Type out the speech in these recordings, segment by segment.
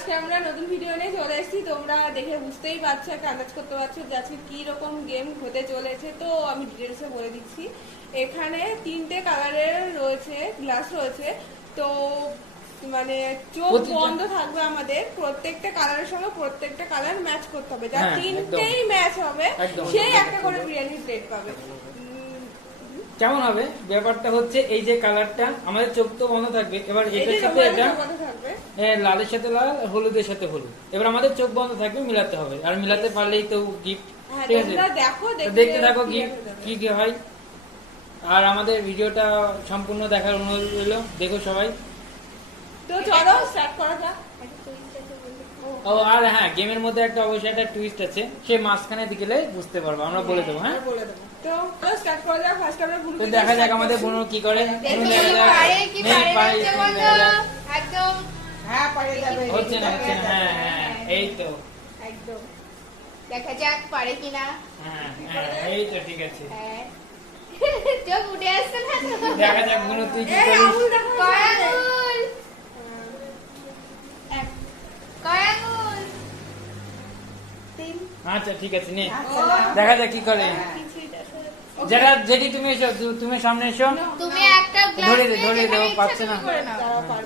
আজকে আমরা নতুন ভিডিও নিয়ে চলে এসেছি। তোমরা দেখে বুঝতেই পারছো, একটা আন্দাজ করতে পারছো যে আজকে কি রকম গেম হতে চলেছে। তো আমি ডিটেলসে বলে দিচ্ছি। এখানে 3টে কালারের রয়েছে, গ্লাস রয়েছে। তো মানে চোখ বন্ধ থাকবে আমাদের, প্রত্যেকটা কালারের সঙ্গে প্রত্যেকটা কালার ম্যাচ করতে হবে। যার 3টেই ম্যাচ হবে সেই একটা করে বিরিয়ানি প্লেট পাবে। কেমন হবে ব্যাপারটা হচ্ছে, এই যে কালারটা আমাদের চোখ তো বন্ধ থাকবে, এবার এটার সাথে এটা লালের সাথে লাল, হলুদের সাথে হলুদ, এবার আমাদের চোখ বন্ধ থাকবে, মিলাতে হবে। আর মিলাতে পারলেই তো গিফট। ঠিক আছে, দেখতে থাকো গিফট কি কি হয়। আর আমাদের ভিডিওটা সম্পূর্ণ দেখার অনুরোধ রইল, দেখো সবাই। তো চলো স্টার্ট করা যাক। ও আর হ্যাঁ, গেমের মধ্যে একটা অবশ্যই একটা টুইস্ট আছে, সে মাঝখানে দিকে বুঝতে পারবো, আমরা বলে দেবো। হ্যাঁ বলে দেবো। তো স্টার্ট করা যাক। ফার্স্ট আমরা বুনু, তো দেখা যাক আমাদের বুনু কি করে। একদম হ্যাঁ পারে যাবে, হচ্ছে না হচ্ছে না, হ্যাঁ হ্যাঁ এই তো একদম দেখা যাক পারে কিনা। হ্যাঁ হ্যাঁ এই তো ঠিক আছে। হ্যাঁ চোখ উঠে আসছে না তো। দেখা যাক বুনু তুই কি করিস। কয় আঙ্গুল? কয় আঙ্গুল? 3। আচ্ছা ঠিক আছে, নে দেখা যাক কি করে। যেটা যেটি তুমি এসো, তুমি সামনে এসো। তুমি একটা গ্লাস ধরে দাও, পাচ্ছে না।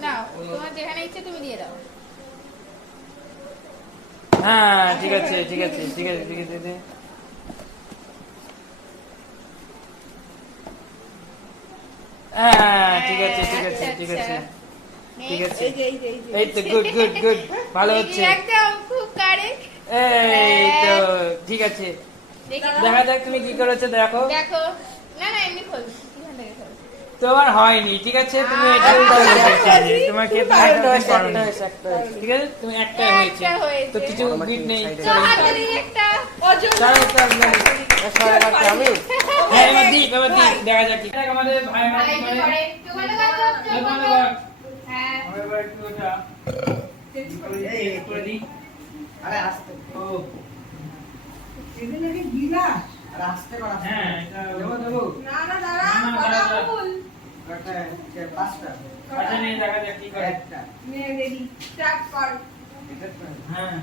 নাও, তোমার যেখানে ইচ্ছে তুমি দিয়ে দাও। হ্যাঁ ঠিক আছে ঠিক আছে ঠিক আছে ঠিক আছে। হ্যাঁ ঠিক আছে ঠিক আছে ঠিক আছে ঠিক আছে, এই তো গুড গুড গুড, ভালো হচ্ছে একদম খুব কারেক্ট। এই তো ঠিক আছে, দেখা যাক তুমি কি করেছো। দেখো দেখো, না না এমনি খোল, এখান থেকে খোল। তোমার হয়নি, ঠিক আছে তুমি এটা তোমার কে ঠিক আছে, তুমি একটা হয়েছে তো কিছু গিফট নেই। তো হাতে দিয়ে একটা আমি হ্যাঁ এবার দিক দেখা যাক কি আমাদের ভাই ভাই কি করে। তোমাদের হ্যাঁ এবার একটু ওটা এই করে দিই। আরে আস্তে ও এগুলো কি গিলাস আর আস্তে করা। হ্যাঁ এটা দেবো না না দাঁড়া, ফুল একটা পাঁচটা আচ্ছা নিয়ে দেখা যাক কি করে। একটা নে রেডি স্টার্ট কর। এটা তো হ্যাঁ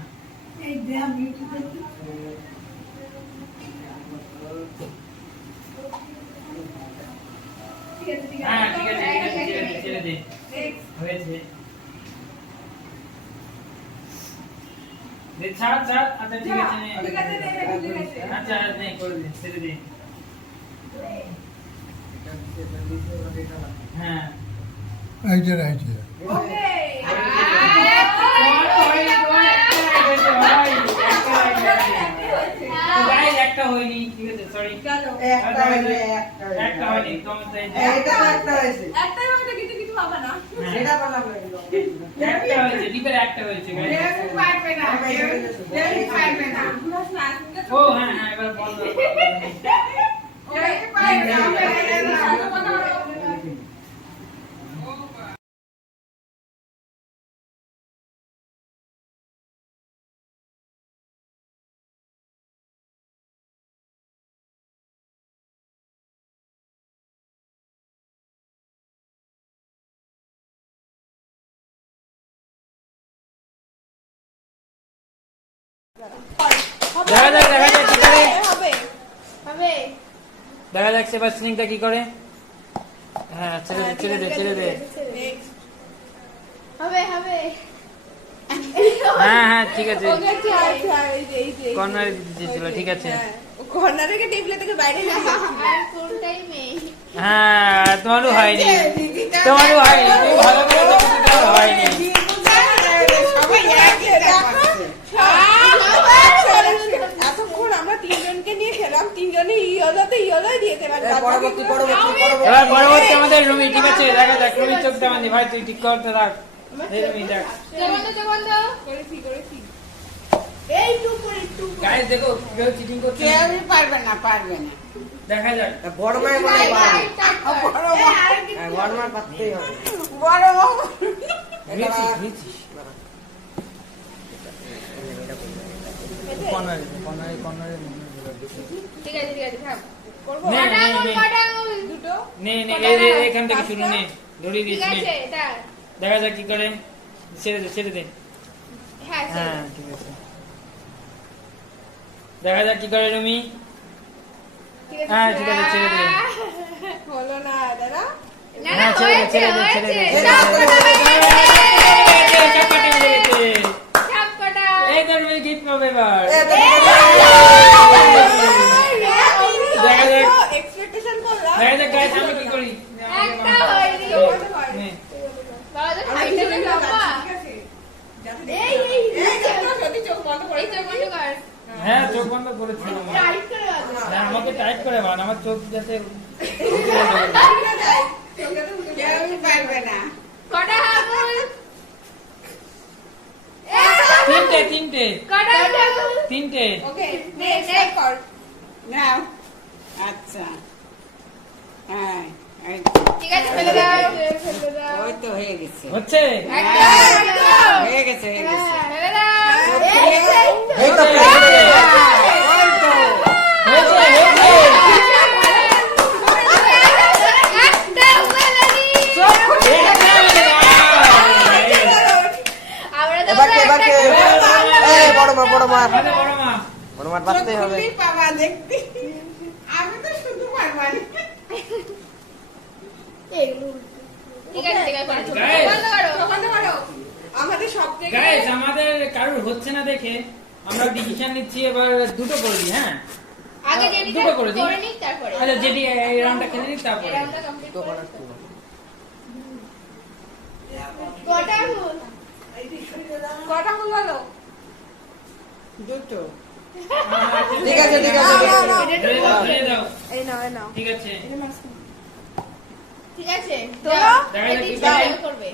এই দেয়া মিউটিতে ঠিক আছে ঠিক হ্যাঁ আছে ঠিক আছে ঠিক আছে ছেড়ে দে ছেড়ে দে, হয়েছে দে ছাড় ছাড়। আচ্ছা ঠিক আছে নে, ঠিক আছে নে ভুলে গেছে। আচ্ছা নে করে দে, ছেড়ে দে। হ্যাঁ ওকে একটা হয়নি, ঠিক আছে সরি। চলো একটা হয়েছে একটা হয়নি তোমার তো এই যে এটা একটা হয়েছে একটাই হবে, কিছু কিছু হবে না। সেটা বললাম না একটা হয়েছে, ডিপের একটা হয়েছে guys। পারবে না, পারবে না। ও হ্যাঁ হ্যাঁ এবার বন্ধ করো। দেখা যাক দেখা যাক কি করে, হবে হবে দেখা যাক সেবাস্টিনটা কি করে। হ্যাঁ ছেড়ে দে ছেড়ে দে ছেড়ে দে। হবে হবে। হ্যাঁ হ্যাঁ ঠিক আছে, ওকে কি আছে এই যে কর্নারে দিতে চেয়েছিল, ঠিক আছে। কর্নারে থেকে টেবিলে থেকে বাইরে নিয়ে যাচ্ছি। আর কোনটাই নেই। হ্যাঁ তোমারও হয়নি, তোমারও হয়নি, তুমি ভালো করে দেখো তোমার হয়নি। সবাই একই দেখো। এতক্ষণ আমরা তিনজনকে নিয়ে খেলাম, তিনজনে ইয়েলোই দিয়েছে। পরবর্তী এবার পরবর্তী আমাদের রুমি, ঠিক আছে দেখা যাক। রুমি চোখটা বাঁধি ভাই, তুই ঠিক করতে থাক। এই রুমি দেখ চোখ বন্ধ। করেছি এই টু করে টু। গাইস দেখো কেউ চিটিং করছে না। কেউই পারবে না দেখা যাক বড় মাই বলে পারবে বড় মা। বড় মাই পারতেই হবে বড় হয়েছিস হয়েছিস কর্নারে কর্নারে কর্নারে ঠিক আছে ঠিক আছে থাক। করব। নে, নে, নে। কটা আঙ্গুল? দুটো নে নে এখান থেকে শুরু নে, ধরিয়ে ঠিক দিস নে। আছে এটা। দেখা যাক কি করে, ছেড়ে দে ছেড়ে দে। হ্যাঁ ঠিক আছে দেখা যাক কি করে রুমি হ্যাঁ ঠিক আছে ছেড়ে দে হলো না দাদা না হ্যাঁ, ছেড়ে দে, ছেড়ে দে, ছেড়ে দে। সবকটা এই তো রুমি গিফট পাবে এবার এ, তো- দেখা যাক এক্সপেকটেশন করলাম দেখা যাক গাইস আমরা কি করি একটা হয়নি। নে। বাবা তো আমি খাইতে চলে লম্বা যাচ্ছি, ঠিক আছে? যাতে দেখতে এই, এই, পাই। এই দেখো, সত্যি চোখ বন্ধ করে এই তো বন্ধ কর হ্যাঁ চোখ বন্ধ করেছি টাইট করে বাঁধো। হ্যাঁ আমাকে টাইট করে বান আমার চোখ যাতে কটা আঙুল তিনটে কটা আঙুল তিনটে ওকে নে, নেক্সট কর নাও আচ্ছা হ্যাঁ এই ঠিক আছে ফেলে দাও ফেলে দাও ওই তো হয়ে গেছে হচ্ছে একদম হয়ে গেছে হয়ে গেছে ফেলে দাও এই তো হয়েছে, ওই তো হয়েছে। একটা উড়ালানি আমরা তো এবার কে, এবার কে? এই, বড় মা বড় মা বড় মা বাঁচতেই হবে খুললেই পাবা দেখবি আমি তো শুধু পারবা না। ঠিক আছে ঠিক আছে Guys. বন্ধ করো বন্ধ করো আমাদের সব থেকে গাইস আমাদের কারোর হচ্ছে না দেখে আমরা ডিসিশন নিচ্ছি এবার দুটো করে দিই হ্যাঁ আগে যেটি দুটো করে দিই করে নিই তারপরে আচ্ছা যেটি এই রাউন্ডটা খেলে নিই তারপরে এই রাউন্ডটা কমপ্লিট তো করে করার কি? কটা আঙুল কটা ফুল বলো দুটো ঠিক আছে ঠিক আছে ঠিক আছে। ধরে দাও এই নাও এই নাও ঠিক আছে ঠিক আছে তো দেখা যাক কি দাও করে। করবে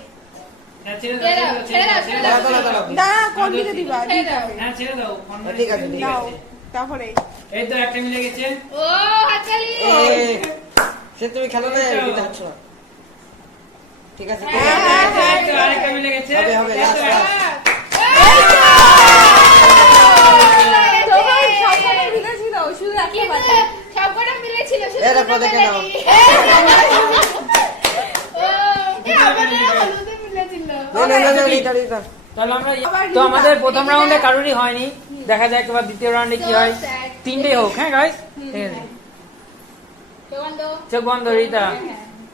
হ্যাঁ ছেড়ে ছেড়ে দাও দাও, ছেড়ে দাও ছেড়ে ছেড়ে দাও, দাও দাঁড়াও, দাঁড়াও। দাঁড়া কোন দিকে দিবা ছেড়ে দাও। হ্যাঁ ছেড়ে দাও ঠিক আছে, ঠিক নাও আছে। তারপরে এই তো একটা মিলে গেছে ও হাততালি এই, সে তুমি খেলো না এই তো। এটা হচ্ছে না। ঠিক আছে ঠিক হ্যাঁ, আছে। এই তো আরেকটা মিলে গেছে হবে, হবে, এই তো last, last। তোমার সবকটা মিলে ছিল শুধু একটা বাকি সবকটা মিলেছিল শুধু এই দেখো, দুটো দেখে নাও। মেলেনি। ও আমাদের হলুদে মিলেছিল না, না, না, না, এইটা, এইটা। তাহলে আমরা আবার তো আমাদের রিতা। প্রথম রাউন্ডে কারোরই হয়নি দেখা যাক এবার দ্বিতীয় রাউন্ডে কি হয় তিনটেই হোক হ্যাঁ গাইস ঠিক আছে তো বন্ধ চোখ বন্ধ রিতা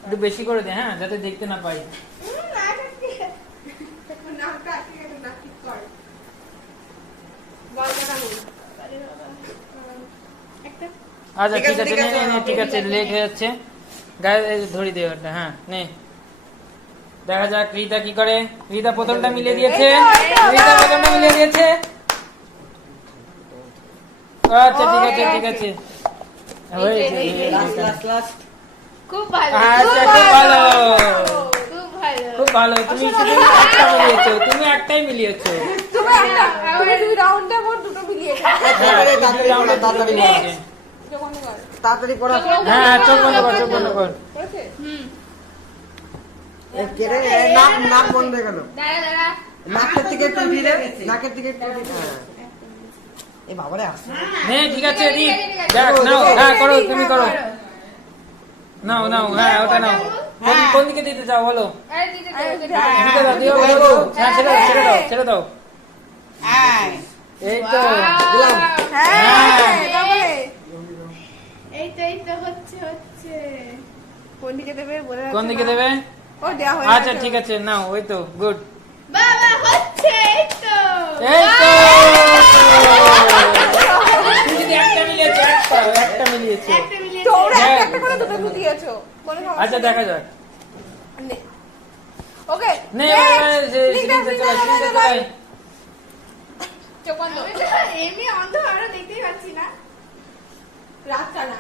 একটু বেশি করে দে হ্যাঁ যাতে দেখতে না পাই নামটা ঠিক আছে না ঠিক কর বল কটা ফুল একটা আচ্ছা ঠিক ঠিক আছে, আছে নে নে, নে ঠিক আছে লেট হয়ে যাচ্ছে গায়ে ধরি দে ওটা হ্যাঁ নে দেখা যাক রিতা কি করে রিতা প্রথমটা মিলিয়ে দিয়েছে এই তো, এই তো। রিতা প্রথমটা মিলিয়ে দিয়েছে আচ্ছা ঠিক আছে ঠিক আছে হয়েছে, এই যে, লাস্ট লাস্ট লাস্ট খুব ভালো আচ্ছা খুব ভালো খুব ভালো খুব ভালো তুমি শুধু একটা মিলিয়েছো তুমি একটাই মিলিয়েছো তুমি একটা তুমি দুই রাউন্ডে মোট দুটো মিলিয়ে তাড়াতাড়ি, তাড়াতাড়ি করো, তাড়াতাড়ি করো। বন্ধ কর তাড়াতাড়ি করো। হ্যাঁ চোখ বন্ধ কর চোখ বন্ধ কর করেছে হুম এই কেড়ে, এই নাক নাক বন্ধ হয়ে গেল। দাঁড়া দাঁড়া নাকের থেকে একটু উঠিয়ে দে, নাকের থেকে একটু উঠিয়ে দে। হ্যাঁ। এই বাবারে আসছে। নে ঠিক আছে দি দেখ নাও হ্যাঁ করো তুমি করো নাও নাও হ্যাঁ ওটা নাও কোন দিকে দিতে চাও বলো আরে দিতে দাও আরে, দিতে দাও। দিতে দাও দিও দিও হ্যাঁ ছেড়ে দাও ছেড়ে দাও ছেড়ে দাও আয় এই তো দিলাম। হ্যাঁ তারপরে এই তো হচ্ছে হচ্ছে কোন দিকে দেবে বলে রাখতে কোন দিকে না। দেবে ও দেয়া হয়ে আচ্ছা গেছে। ঠিক আছে নাও ওই তো গুড বাবা হচ্ছে এই তো এই তো তুমি যদি একটা মিলিয়েছো একটা মিলিয়েছো একটা মিলিয়ে তোমরা হ্যাঁ। একটা করে দুটো মিলিয়েছো কোনো সমস্যা আচ্ছা নেই। দেখা যাক নে। ওকে নে লিখে সিরিজে চলে চোখ বন্ধ এমনি অন্ধ আরো দেখতেই পাচ্ছি না রাতটা না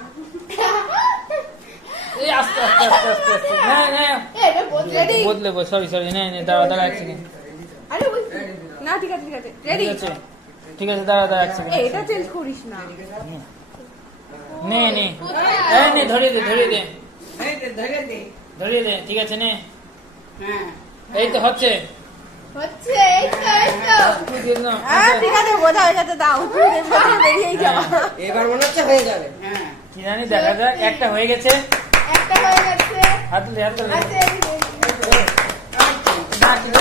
এই আস্তে আস্তে আস্তে আস্তে আস্তে হ্যাঁ হ্যাঁ এটা বদলে রেডি বদলে সরি সরি নে নে দাঁড়া দাঁড়া এক সেকেন্ড আরে ওই না ঠিক আছে রেডি ঠিক আছে ঠিক আছে দাঁড়া দাঁড়া এক সেকেন্ড এটা চেঞ্জ করিস না নে নে এই নে ধরিয়ে দে এই তো ধরে দে ঠিক আছে নে হ্যাঁ এই তো হচ্ছে হচ্ছে এই তো তুই দিয়ে দাও। হ্যাঁ ঠিক আছে বোঝা হয়ে গেছে দাও তুমি বেরিয়েই যাও এবার মনে হচ্ছে হয়ে যাবে। হ্যাঁ কি জানি দেখা যাক একটা হয়ে গেছে একটা হয়ে গেছে হাত তুলে আচ্ছা এই যে, না, কিছু